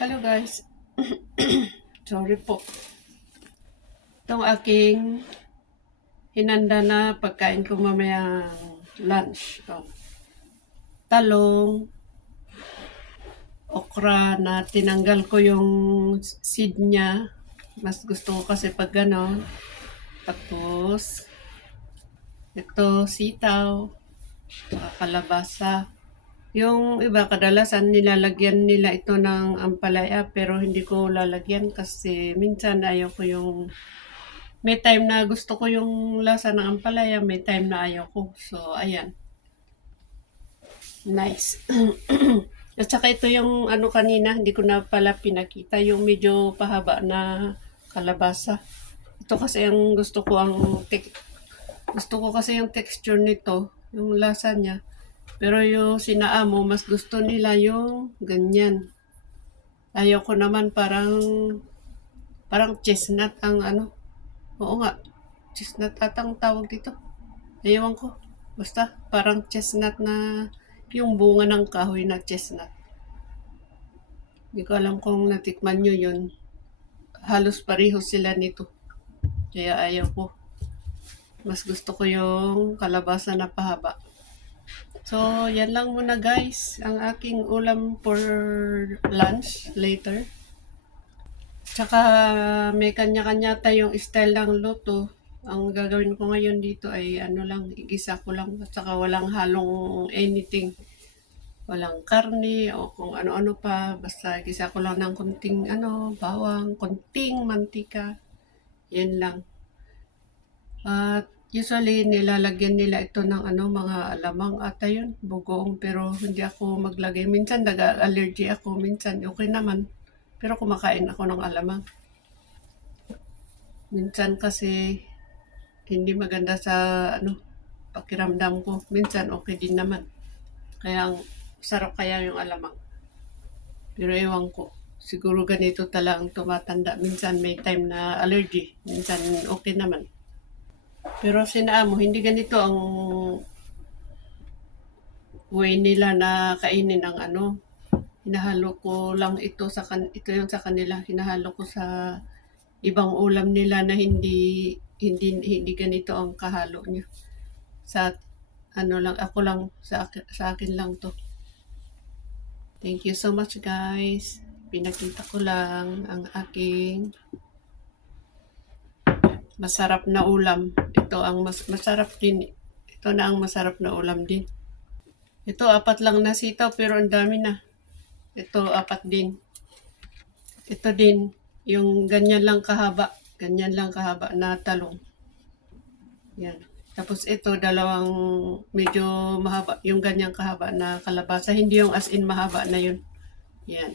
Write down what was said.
Hello guys. Sorry po. Itong aking hinanda na pagkain ko mamayang lunch. Oh. Talong, okra na tinanggal ko yung seed niya. Mas gusto ko kasi pag ganon. Tapos, ito sitaw, saka kalabasa. Yung iba kadalasan nilalagyan nila ito ng ampalaya pero hindi ko lalagyan kasi minsan ayaw ko yung may time na gusto ko yung lasa ng ampalaya, may time na ayaw ko. So, ayan. Nice. At saka ito yung ano kanina, hindi ko na pala pinakita, yung medyo pahaba na kalabasa. Ito kasi ang gusto ko kasi yung texture nito, yung lasa niya. Pero yung sinaamo, mas gusto nila yung ganyan. Ayaw ko naman parang chestnut ang ano. Oo nga, chestnut atang tawag dito. Ewan ko. Basta parang chestnut na yung bunga ng kahoy na chestnut. Hindi ko alam kung natikman nyo yun. Halos pareho sila nito. Kaya ayaw ko. Mas gusto ko yung kalabasa na pahaba. So, yan lang muna guys. Ang aking ulam for lunch later. Tsaka may kanya-kanya tayong style ng luto. Ang gagawin ko ngayon dito ay ano lang, igisa ko lang at saka walang halong anything. Walang karne o kung ano-ano pa. Basta igisa ko lang ng konting bawang, konting mantika. Yan lang. At usually nilalagyan nila ito ng mga alamang ata yun, bugoong pero hindi ako maglagay. Minsan allergy ako, minsan okay naman. Pero kumakain ako ng alamang. Minsan kasi hindi maganda sa pakiramdam ko. Minsan okay din naman. Kaya sarap kaya yung alamang. Pero ewan ko. Siguro ganito talagang tumatanda. Minsan may time na allergy. Minsan okay naman. Pero sinaamo, hindi ganito ang way nila na kainin ang Hinahalo ko lang ito yung sa kanila. Hinahalo ko sa ibang ulam nila na hindi ganito ang kahalo niya. Sa lang ako lang sa akin lang to. Thank you so much guys. Pinakita ko lang ang aking masarap na ulam. Ito ang masarap din. Ito na ang masarap na ulam din. Ito apat lang na sitaw pero ang dami na. Ito apat din. Ito din yung ganyan lang kahaba. Ganyan lang kahaba na talong. Yan. Tapos ito dalawang medyo mahaba. Yung ganyang kahaba na kalabasa. Hindi yung as in mahaba na yun. Yan.